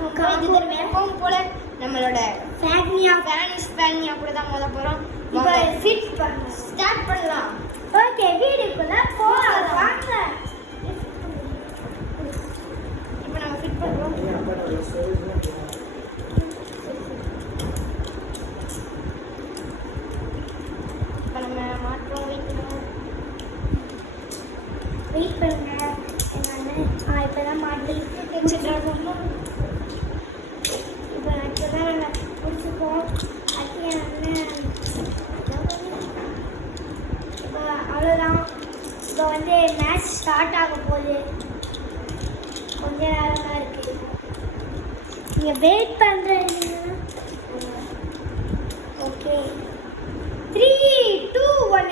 எப்பவும் போல நம்மளோட ஃபேனியா கூட தான் மோத போறோம். இப்போ ஃபிட் பண்ணலாம். ஸ்டார்ட் பண்ணலாம். ஓகே, வீடியோக்குள்ள போலாம் வாங்க. இப்போ நம்ம ஃபிட் பண்றோம். இப்போ நம்ம மாற்றோம். வெயிட் பண்ணுங்க. நான் இப்பதான் மாட்டி வச்சுட்டு இப்போ இப்போதான் நாங்கள் பிடிச்சிப்போம். அது இப்போ அவ்வளோதான். இப்போ வந்து மேட்ச் ஸ்டார்ட் ஆக போகுது. கொஞ்ச நேரம் தான் இருக்குது. நீங்கள் வெயிட் பண்ணுறீங்க. ஓகே, 3, 2, 1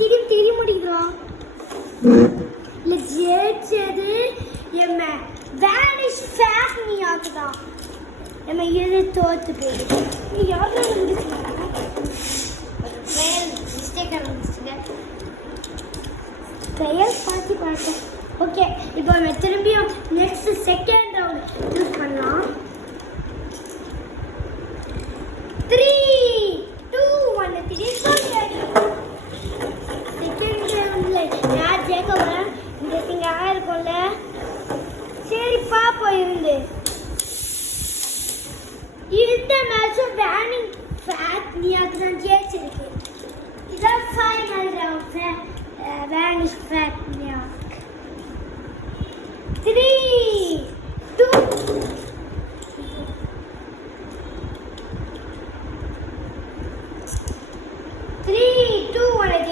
திருப்பி தெரிய மாட்டேங்கிறான். இல்ல ஜெயிச்சது எம்ம வேனிஷ் ஃபேக்னியாக்கு தான். எம்ம இது தோத்து போயிடுது. நீ யாரும் முடிச்சுங்க. மிஸ்டேக் ஆகிடுச்சுங்க. ட்ரையல் பார்த்தேன். ஓகே, இப்போ நம்ம திரும்பியும் நெக்ஸ்ட் செகண்ட் ரவுண்ட் யூஸ் பண்ணலாம். 3, 2, 1 திருப்பி இருக்கும்ல. சரி பாப்போம். இந்த மேட்சும் வேனிங் ஃபேக்னியாக்கு தான் ஜெயிச்சிருக்கு. இதான் ஃபைனல் ரவுண்ட். வேனிஷ் ஃபேக்னியாக் 3, 2 1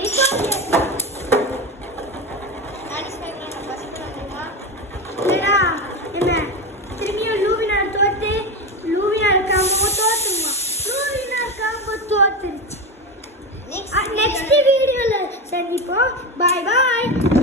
நெக்ஸ்ட் வீடியோல சந்திப்போம். பாய் பாய்.